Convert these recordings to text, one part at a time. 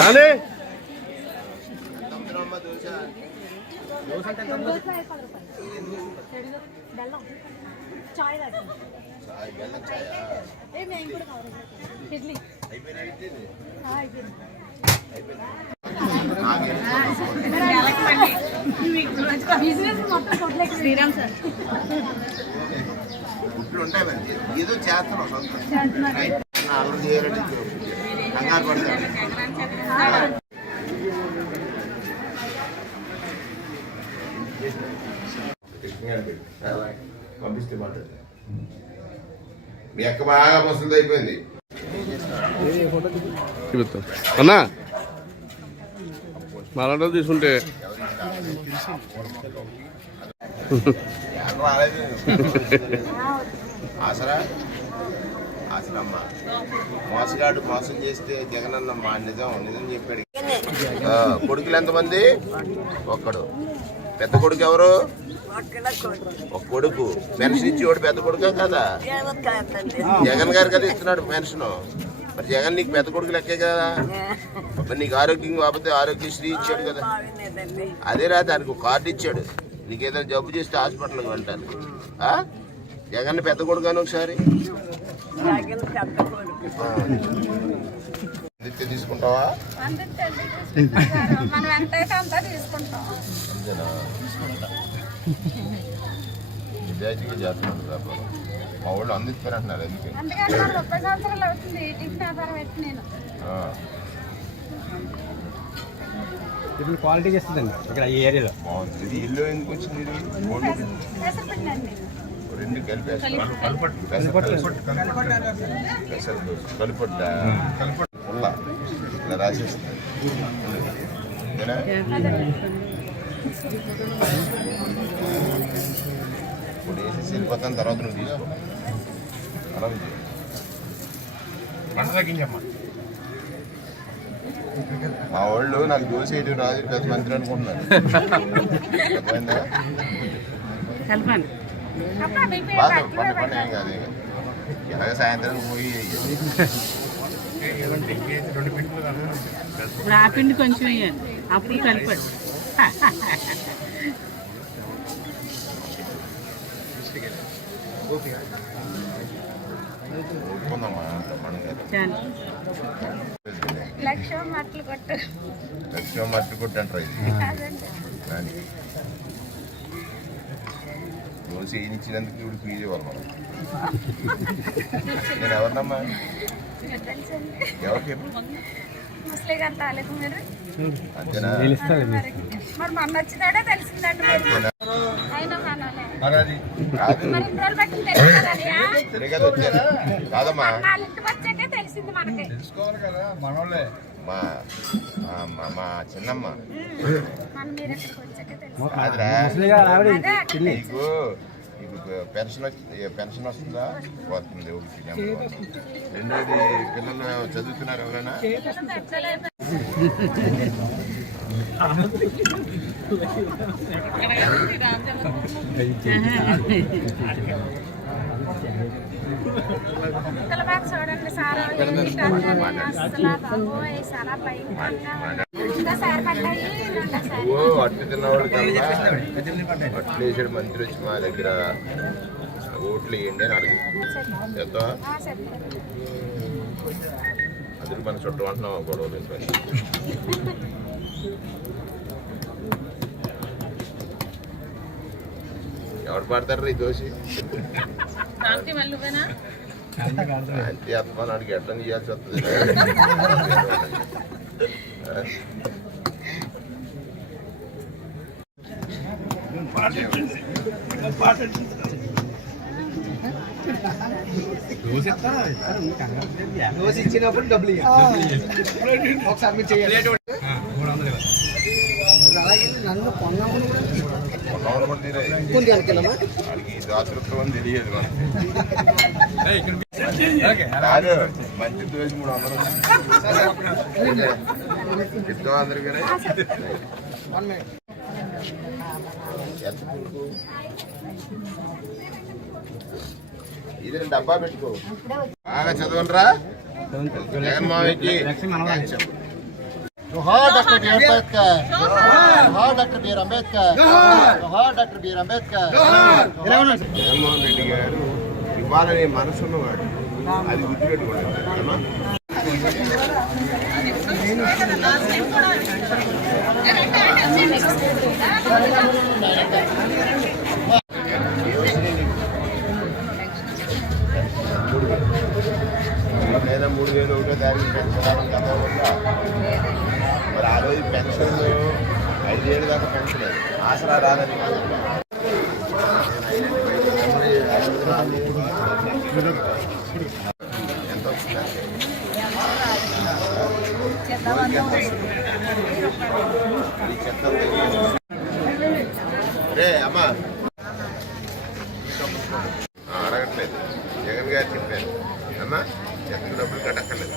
రాలే. బెల్లం చాయ్ తాగింది ఏ మేము కూడా కావాలి ఇడ్లీ ఆ, అయిపోయింది బిజినెస్ మొత్తం కొట్లేక శ్రీరామ్ సార్ గుడ్లు ఉంటాయి ఏదో చేస్తున్నాం సొంతం కంగారు పడతాడు పంపిస్తే మాట మీ అక్క బాగా ముసలిది అయిపోయింది. చూపిస్తాం అన్నా మరణ తీసుకుంటే. ఆసరా? ఆసరమ్మ మోసగాడు మోసం చేస్తే జగనన్నమ్మ నిజం నిజం చెప్పాడు. కొడుకులు ఎంతమంది? ఒక్కడు. పెద్ద కొడుకు ఎవరు? ఒక కొడుకు. పెన్షన్ ఇచ్చేవాడు పెద్ద కొడుకా కదా? జగన్ గారు కదా ఇస్తున్నాడు పెన్షన్. మరి జగన్ నీకు పెద్ద కొడుకు లెక్కే కదా? మరి నీకు ఆరోగ్యం కాకపోతే ఆరోగ్యశ్రీ ఇచ్చాడు కదా. అదేరా దానికి ఒక కార్డు ఇచ్చాడు. నీకు ఏదైనా జబ్బు చేస్తే హాస్పిటల్కి వెళ్తాను ఆ? జగన్ పెద్ద కొడుకు అని ఒకసారి. తీసుకుంటావా? మనం ఎంతైతే అంతా తీసుకుంటాం. అంతేనా? నిజాయితీగా చేస్తున్నాడు వ్యాపారం మా వాళ్ళు అందిస్తారంటున్నారు మన ముప్పై సంవత్సరాలు అవుతుంది టిఫిన్ వ్యాపారం ఎత్తి నేను. ఆ. ఇప్పుడు క్వాలిటీ చేస్తుందండి ఇక్కడ ఈ ఏరియాలో. బాగుంది. ఇది ఇల్లు ఎందుకు వచ్చింది రెండు కలిపేస్తాను కలిపొట్ట. పుల్ల ఇలా ఇప్పుడు వేసేసి వెళ్ళిపోతాను తర్వాత నువ్వు తీసుకో. అలా. మా వాళ్ళు నాకు దోశ వేయడం రాజు పెద్ద మంత్రి అనుకుంటున్నారు? కలపండి అబ్బా, మీ పేరు బాగా అట్లనే పండు పండు ఏం కాదు కాదు. ఎలాగ సాయంత్రం పోయి ఇప్పుడు ఆ పిండి కొంచెం వేయండి అప్పుడు కలపండి. లక్ష్యం మట్లు కొట్టు. లక్ష్యం మట్టి కొట్టంటారు దోశ ఇచ్చినందుకు ఇప్పుడు ఫీజు ఇవ్వాలి మనం. నేను ఎవరినమ్మా? ఎవరికి మనలే కాదు. మరి మా మా- మా చిన్నమ్మ. నీకు నీకు పెన్షన్ పెన్షన్ వస్తుందా? వస్తుంది ఒకటి నెంబర్ వస్తుంది. రెండోది పిల్లలు చదువుతున్నారు ఎవరైనా? కుక్కల బాగా చూడండి సారా అసలు బాబోయ్ చాలా భయంకరంగా ఉంది. పడ్డాయి ఓ అట్టు తిన్నవాళ్ళు కల్లా అట్లు వేసాడు మంత్రి వచ్చి మా దగ్గర ఓట్లు వేయండి అని అడుగు ఎంత? అది మన చుట్టూ అంటున్నాం గొడవలు ఎందుకని ఎవరు పడతారు ఈ దోషి అడిగి ఎట్లా చేయాల్సి వస్తుంది డోస్ ఇచ్చినప్పుడు డబ్బులు ఒకసారి మీరు చేయాలి. అలాగే నన్ను కొన్నాము కూడా తీరే. కొంచెం వెనకెళ్ళమా వాడికి ఈ దాతృత్వం అని తెలియదు కాదు మంచి దోషి మూడు వందలు? ఇది డబ్బా పెట్టుకో. బాగా చదవండిరా. జగన్మోహన్కి థాంక్స్ చెప్పు. జోహార్ డాక్టర్ బిఆర్ అంబేద్కర్ జోహార్ డాక్టర్ బిఆర్ అంబేద్కర్ జోహార్ డాక్టర్ బిఆర్ అంబేద్కర్ జగన్మోహన్ రెడ్డి గారు ఇవ్వాలనే మనసు ఉన్నవాడు అది గుర్తుపెట్టుకోండి అమ్మా లేదా మూడు వేలు ఒకటో తారీఖు పెంచడం కదా ఐదేళ్ళు దాకా పెన్షన్ ఆసరా రాదని కాదు. ఎంత వస్తుందా? ఈ చెత్త అంతా రే అమ్మా అడగట్లేదు జగన్ గారు చెప్పారు అమ్మా చెత్త డబ్బులు కట్టక్కర్లేదు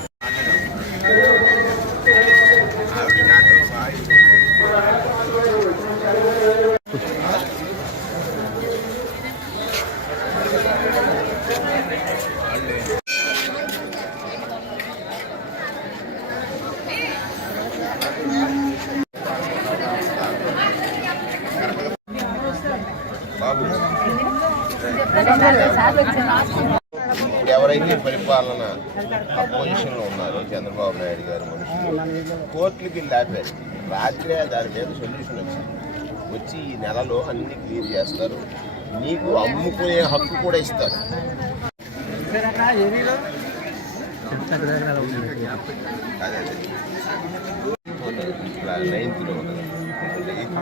ఎవరైతే పరిపాలన అపోజిషన్లో ఉన్నారో చంద్రబాబు నాయుడు గారు మనుషులు కోర్టులకి లేపారు రాత్రే దాని మీద సొల్యూషన్ వచ్చింది. వచ్చి ఈ నెలలో అన్ని క్లియర్ చేస్తారు. నీకు అమ్ముకునే హక్కు కూడా ఇస్తారు.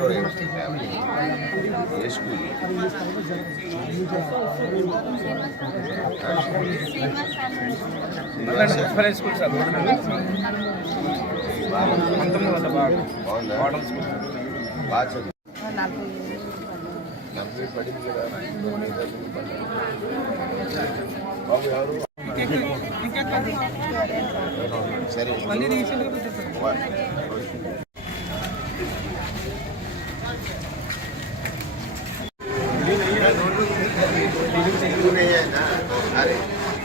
అదే అదే ఇప్పుడు నైన్త్లో ఉన్నది ఎయిత్లో ఏ స్కూల్ బాగుందా బాగా. చదువు నలభై పడింది కదా బాబు ఎవరు సరే.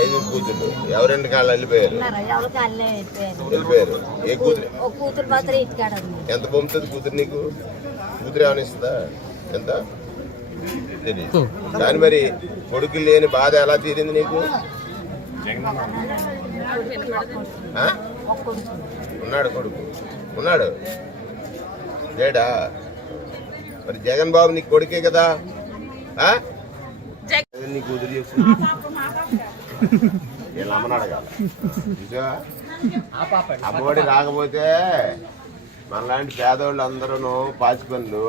ఐదు కూతుళ్ళు ఎవరెండు కాళ్ళు వెళ్ళిపోయారు వెళ్ళిపోయారు ఏ కూతురు? ఎంత పంపుతుంది కూతురు నీకు? కూతురు ఏమైనా ఇస్తుందా? ఎంత? తెలియదు కానీ మరి కొడుకు లేని బాధ ఎలా తీరింది నీకు? ఉన్నాడు కొడుకు. ఉన్నాడు. లేడా? మరి జగన్ బాబు నీకు కొడుకే కదా? నీ కూతురు చెప్పు. అమ్మఒడి రాకపోతే మనలాంటి పేదవాళ్ళు అందరూ పాచి పనులు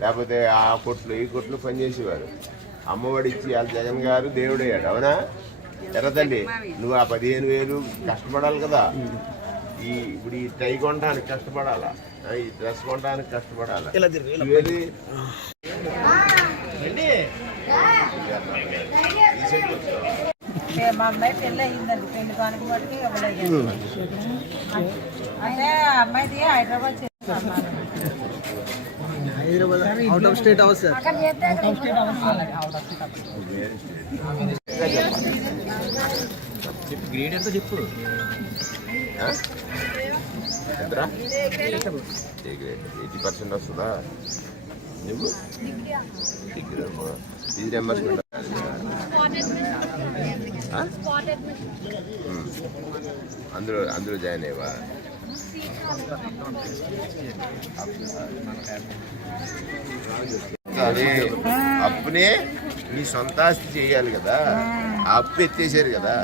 లేకపోతే ఆ కొట్లు ఈ కొట్లు పనిచేసేవారు అమ్మఒడి ఇచ్చి వాళ్ళ జగన్ గారు దేవుడయ్యాడు అవునా ఎర్ర తల్లి నువ్వు ఆ పదిహేను వేలు కష్టపడాలి కదా ఈ ఇప్పుడు ఈ టై కొనడానికి కష్టపడాలా ఈ డ్రెస్ కొనడానికి కష్టపడాలా? మా అమ్మాయి పెళ్ళి అయ్యిందండి పెళ్ళి కానుక మటుకు ఇవ్వలేదు అంటే అమ్మాయిది Hyderabad out of state house sir చేస్తే ఆ? ఎంతరా ఎయిటీ పర్సెంట్ వస్తుందా నువ్వు? డిగ్రీ అమ్మా. ఇది రియంబర్స్మెంట్ అందులో అందులో జాయిన్ అయ్యవా? అదే అప్పునే నీ సొంత ఆస్తి చేయాలి కదా. ఆ అప్పు ఎత్తేసారు కదా.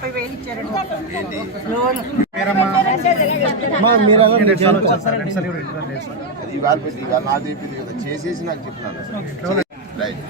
ముప్పై వేలు ఇచ్చారండి లోన్ చేసేసి నాకు చెప్పినాను రైట్.